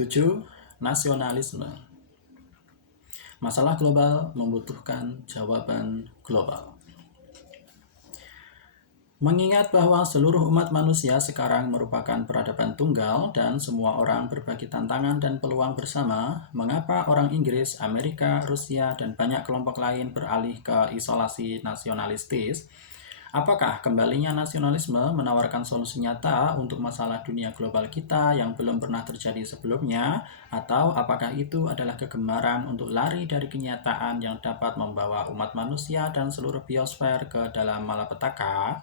7. Nasionalisme. Masalah global membutuhkan jawaban global. Mengingat bahwa seluruh umat manusia sekarang merupakan peradaban tunggal dan semua orang berbagi tantangan dan peluang bersama, mengapa orang Inggris, Amerika, Rusia, dan banyak kelompok lain beralih ke isolasi nasionalistis? Apakah kembalinya nasionalisme menawarkan solusi nyata untuk masalah dunia global kita yang belum pernah terjadi sebelumnya? Atau apakah itu adalah kegemaran untuk lari dari kenyataan yang dapat membawa umat manusia dan seluruh biosfer ke dalam malapetaka?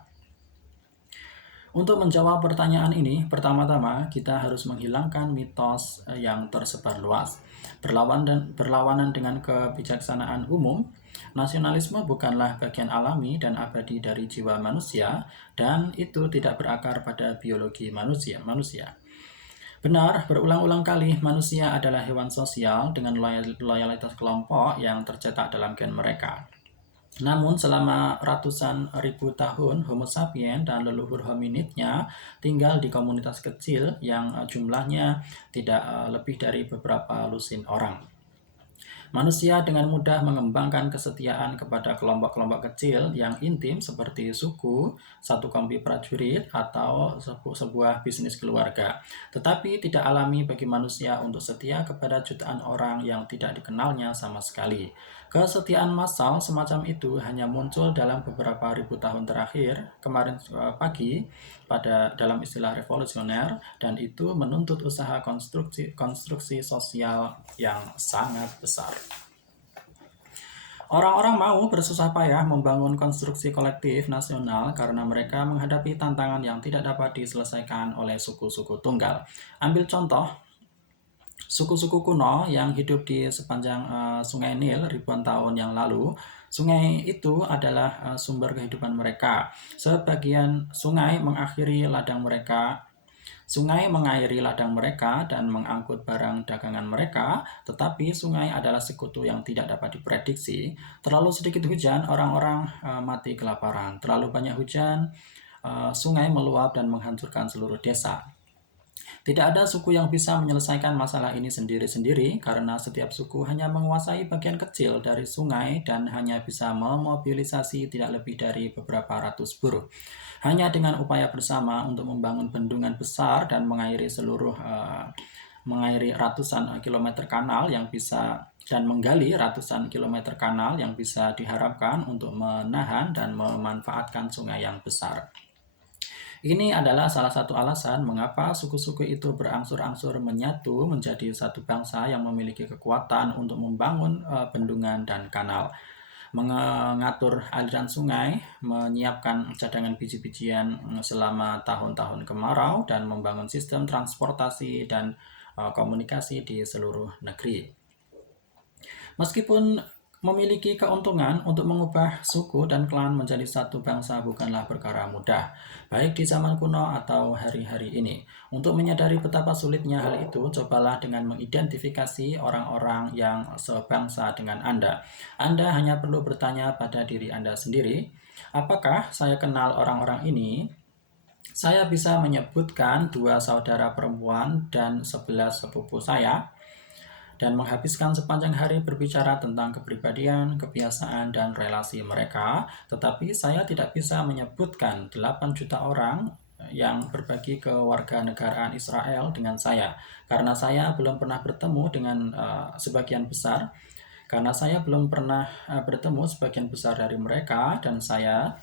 Untuk menjawab pertanyaan ini, pertama-tama kita harus menghilangkan mitos yang tersebar luas. Berlawanan dengan kebijaksanaan umum, nasionalisme bukanlah bagian alami dan abadi dari jiwa manusia, dan itu tidak berakar pada biologi manusia. Benar, berulang-ulang kali manusia adalah hewan sosial dengan loyalitas kelompok yang tercetak dalam gen mereka. Namun selama ratusan ribu tahun Homo sapiens dan leluhur hominidnya tinggal di komunitas kecil yang jumlahnya tidak lebih dari beberapa lusin orang. Manusia dengan mudah mengembangkan kesetiaan kepada kelompok-kelompok kecil yang intim seperti suku, satu kompi prajurit, atau sebuah bisnis keluarga. Tetapi tidak alami bagi manusia untuk setia kepada jutaan orang yang tidak dikenalnya sama sekali. Kesetiaan massal semacam itu hanya muncul dalam beberapa ribu tahun terakhir, kemarin pagi, dalam istilah revolusioner, dan itu menuntut usaha konstruksi sosial yang sangat besar. Orang-orang mau bersusah payah membangun konstruksi kolektif nasional karena mereka menghadapi tantangan yang tidak dapat diselesaikan oleh suku-suku tunggal. Ambil contoh, suku-suku kuno yang hidup di sepanjang Sungai Nil ribuan tahun yang lalu. Sungai itu adalah sumber kehidupan mereka. Sebagian sungai mengakhiri ladang mereka. Sungai mengairi ladang mereka dan mengangkut barang dagangan mereka, tetapi sungai adalah sekutu yang tidak dapat diprediksi. Terlalu sedikit hujan, orang-orang mati kelaparan. Terlalu banyak hujan, sungai meluap dan menghancurkan seluruh desa. Tidak ada suku yang bisa menyelesaikan masalah ini sendiri-sendiri karena setiap suku hanya menguasai bagian kecil dari sungai dan hanya bisa memobilisasi tidak lebih dari beberapa ratus buruh. Hanya dengan upaya bersama untuk membangun bendungan besar dan mengairi ratusan kilometer kanal yang bisa dan menggali ratusan kilometer kanal yang bisa diharapkan untuk menahan dan memanfaatkan sungai yang besar. Ini adalah salah satu alasan mengapa suku-suku itu berangsur-angsur menyatu menjadi satu bangsa yang memiliki kekuatan untuk membangun bendungan dan kanal, mengatur aliran sungai, menyiapkan cadangan biji-bijian selama tahun-tahun kemarau, dan membangun sistem transportasi dan komunikasi di seluruh negeri. Meskipun memiliki keuntungan untuk mengubah suku dan klan menjadi satu bangsa bukanlah perkara mudah, baik di zaman kuno atau hari-hari ini. Untuk menyadari betapa sulitnya hal itu, cobalah dengan mengidentifikasi orang-orang yang sebangsa dengan Anda. Anda hanya perlu bertanya pada diri Anda sendiri, apakah saya kenal orang-orang ini? Saya bisa menyebutkan 2 saudara perempuan dan 11 sepupu saya, dan menghabiskan sepanjang hari berbicara tentang kepribadian, kebiasaan, dan relasi mereka, tetapi saya tidak bisa menyebutkan 8 juta orang yang berbagi kewarganegaraan Israel dengan saya, karena saya belum pernah bertemu dengan sebagian besar dari mereka, dan saya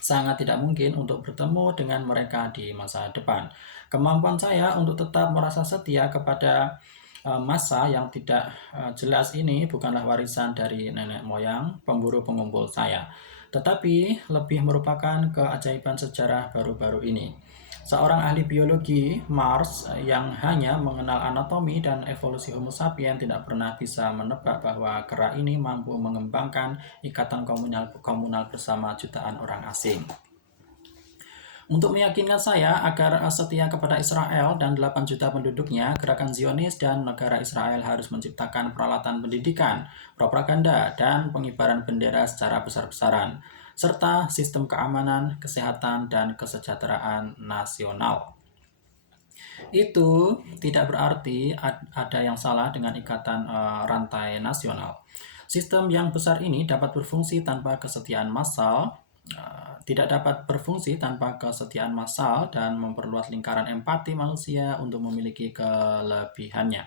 sangat tidak mungkin untuk bertemu dengan mereka di masa depan. Kemampuan saya untuk tetap merasa setia kepada masa yang tidak jelas ini bukanlah warisan dari nenek moyang pemburu pengumpul saya, tetapi lebih merupakan keajaiban sejarah baru-baru ini. Seorang ahli biologi Mars yang hanya mengenal anatomi dan evolusi Homo sapiens tidak pernah bisa menebak bahwa kera ini mampu mengembangkan ikatan komunal bersama jutaan orang asing. Untuk meyakinkan saya agar setia kepada Israel dan 8 juta penduduknya, gerakan Zionis dan negara Israel harus menciptakan peralatan pendidikan, propaganda, dan pengibaran bendera secara besar-besaran, serta sistem keamanan, kesehatan, dan kesejahteraan nasional. Itu tidak berarti ada yang salah dengan ikatan rantai nasional. Sistem yang besar ini dapat berfungsi tanpa kesetiaan massal, tidak dapat berfungsi tanpa kesetiaan massal dan memperluas lingkaran empati manusia untuk memiliki kelebihannya.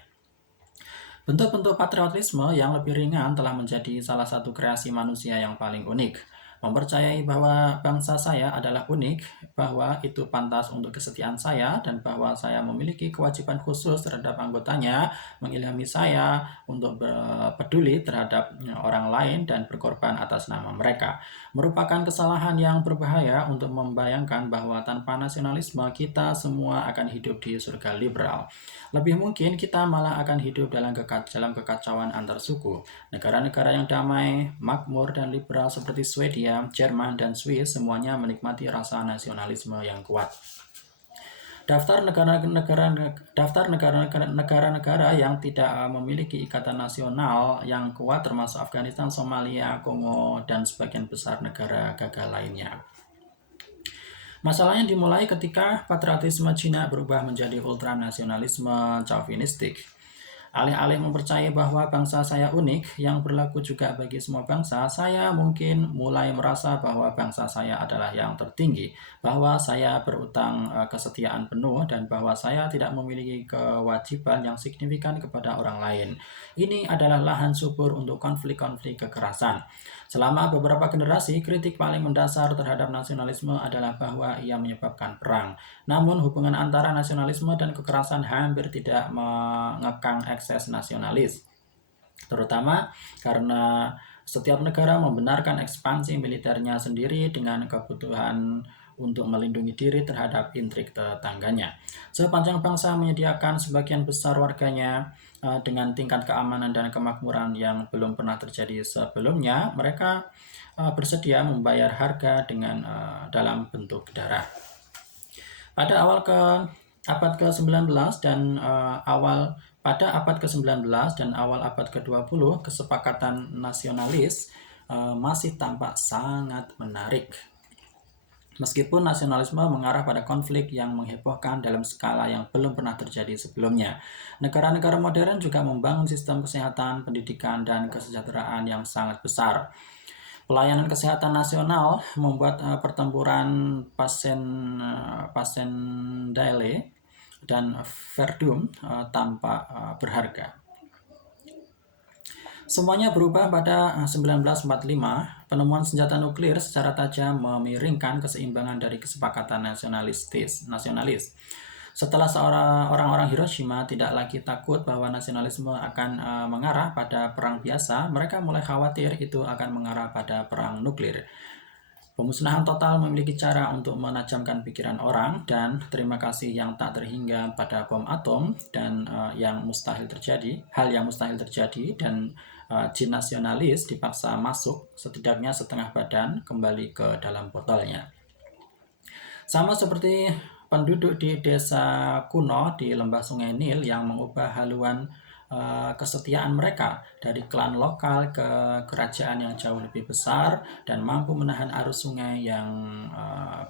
Bentuk-bentuk patriotisme yang lebih ringan telah menjadi salah satu kreasi manusia yang paling unik. Mempercayai bahwa bangsa saya adalah unik, bahwa itu pantas untuk kesetiaan saya, dan bahwa saya memiliki kewajiban khusus terhadap anggotanya, mengilhami saya untuk peduli terhadap orang lain dan berkorban atas nama mereka. Merupakan kesalahan yang berbahaya untuk membayangkan bahwa tanpa nasionalisme kita semua akan hidup di surga liberal. Lebih mungkin kita malah akan hidup dalam kekacauan antar suku. Negara-negara yang damai, makmur, dan liberal seperti Swedia, Jerman, dan Swiss semuanya menikmati rasa nasionalisme yang kuat. Daftar negara-negara yang tidak memiliki ikatan nasional yang kuat termasuk Afghanistan, Somalia, Kongo, dan sebagian besar negara gagal lainnya. Masalahnya dimulai ketika patriotisme Cina berubah menjadi ultranasionalisme chauvinistik. Alih-alih mempercayai bahwa bangsa saya unik, yang berlaku juga bagi semua bangsa, saya mungkin mulai merasa bahwa bangsa saya adalah yang tertinggi, bahwa saya berutang kesetiaan penuh, dan bahwa saya tidak memiliki kewajiban yang signifikan kepada orang lain. Ini adalah lahan subur untuk konflik-konflik kekerasan. Selama beberapa generasi, kritik paling mendasar terhadap nasionalisme adalah bahwa ia menyebabkan perang. Namun hubungan antara nasionalisme dan kekerasan hampir tidak mengekang ekses nasionalis, terutama karena setiap negara membenarkan ekspansi militernya sendiri dengan kebutuhan untuk melindungi diri terhadap intrik tetangganya. Sepanjang bangsa menyediakan sebagian besar warganya dengan tingkat keamanan dan kemakmuran yang belum pernah terjadi sebelumnya, mereka bersedia membayar harga dengan dalam bentuk darah. Pada abad ke-19 dan pada abad ke-19 dan awal abad ke-20, kesepakatan nasionalis masih tampak sangat menarik. Meskipun nasionalisme mengarah pada konflik yang menghebohkan dalam skala yang belum pernah terjadi sebelumnya, negara-negara modern juga membangun sistem kesehatan, pendidikan, dan kesejahteraan yang sangat besar. Pelayanan kesehatan nasional membuat pertempuran Passchendaele dan Verdun tampak berharga. Semuanya berubah pada 1945. Penemuan senjata nuklir secara tajam memiringkan keseimbangan dari kesepakatan nasionalis. Setelah orang-orang Hiroshima tidak lagi takut bahwa nasionalisme akan mengarah pada perang biasa, mereka mulai khawatir itu akan mengarah pada perang nuklir. Pemusnahan total memiliki cara untuk menajamkan pikiran orang, dan terima kasih yang tak terhingga pada bom atom dan hal yang mustahil terjadi, dan jin nasionalis dipaksa masuk, setidaknya setengah badan kembali ke dalam botolnya. Sama seperti penduduk di desa kuno di lembah Sungai Nil yang mengubah haluan kesetiaan mereka dari klan lokal ke kerajaan yang jauh lebih besar dan mampu menahan arus sungai yang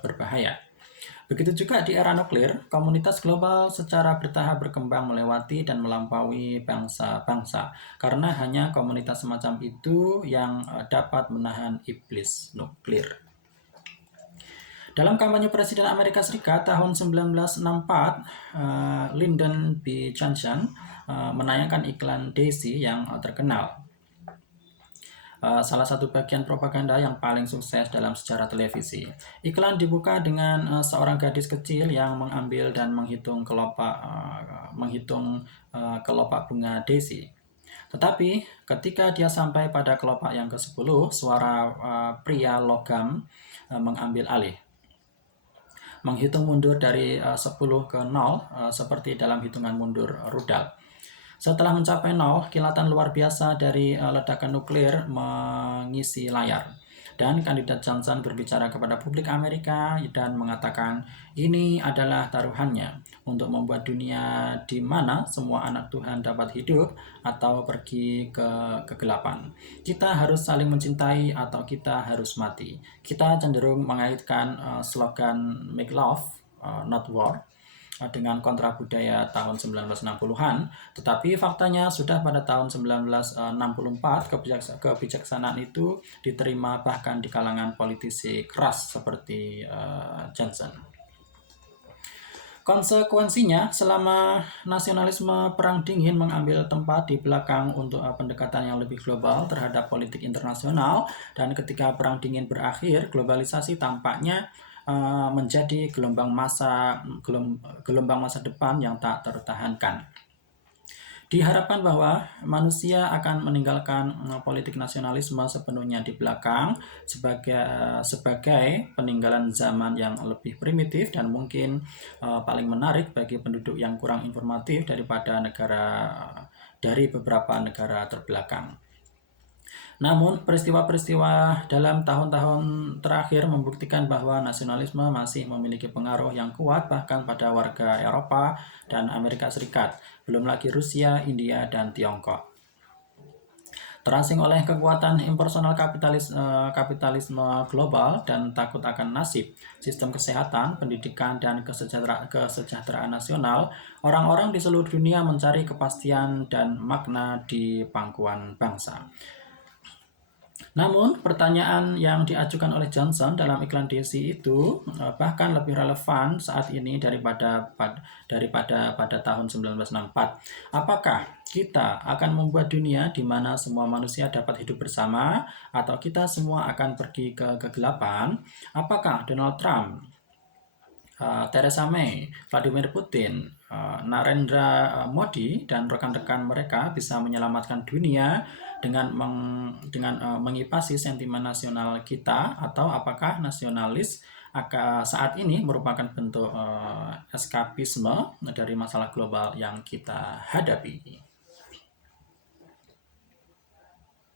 berbahaya. Begitu juga di era nuklir, komunitas global secara bertahap berkembang melewati dan melampaui bangsa-bangsa, karena hanya komunitas semacam itu yang dapat menahan iblis nuklir. Dalam kampanye Presiden Amerika Serikat tahun 1964, Lyndon B. Johnson menayangkan iklan Daisy yang terkenal. Salah satu bagian propaganda yang paling sukses dalam sejarah televisi. Iklan dibuka dengan seorang gadis kecil yang mengambil dan menghitung kelopak bunga Daisy. Tetapi ketika dia sampai pada kelopak yang ke-10, suara pria logam mengambil alih, menghitung mundur dari 10 ke 0 seperti dalam hitungan mundur rudal. Setelah mencapai 0, kilatan luar biasa dari ledakan nuklir mengisi layar. Dan kandidat Johnson berbicara kepada publik Amerika dan mengatakan, ini adalah taruhannya untuk membuat dunia di mana semua anak Tuhan dapat hidup atau pergi ke kegelapan. Kita harus saling mencintai atau kita harus mati. Kita cenderung mengaitkan slogan Make Love, Not War dengan kontra budaya tahun 1960-an, tetapi faktanya sudah pada tahun 1964 kebijaksanaan itu diterima bahkan di kalangan politisi keras seperti Johnson. Konsekuensinya, selama nasionalisme Perang Dingin mengambil tempat di belakang untuk pendekatan yang lebih global terhadap politik internasional, dan ketika Perang Dingin berakhir, globalisasi tampaknya menjadi gelombang masa depan yang tak tertahankan. Diharapkan bahwa manusia akan meninggalkan politik nasionalisme sepenuhnya di belakang sebagai peninggalan zaman yang lebih primitif dan mungkin paling menarik bagi penduduk yang kurang informatif dari beberapa negara terbelakang. Namun, peristiwa-peristiwa dalam tahun-tahun terakhir membuktikan bahwa nasionalisme masih memiliki pengaruh yang kuat bahkan pada warga Eropa dan Amerika Serikat, belum lagi Rusia, India, dan Tiongkok. Terasing oleh kekuatan impersonal kapitalisme global dan takut akan nasib sistem kesehatan, pendidikan, dan kesejahteraan nasional, orang-orang di seluruh dunia mencari kepastian dan makna di pangkuan bangsa. Namun, pertanyaan yang diajukan oleh Johnson dalam iklan DC itu bahkan lebih relevan saat ini daripada pada tahun 1964. Apakah kita akan membuat dunia di mana semua manusia dapat hidup bersama, atau kita semua akan pergi ke kegelapan? Apakah Donald Trump, Theresa May, Vladimir Putin, Narendra Modi, dan rekan-rekan mereka bisa menyelamatkan dunia dengan mengipasi sentimen nasional kita, atau apakah nasionalis saat ini merupakan bentuk eskapisme dari masalah global yang kita hadapi?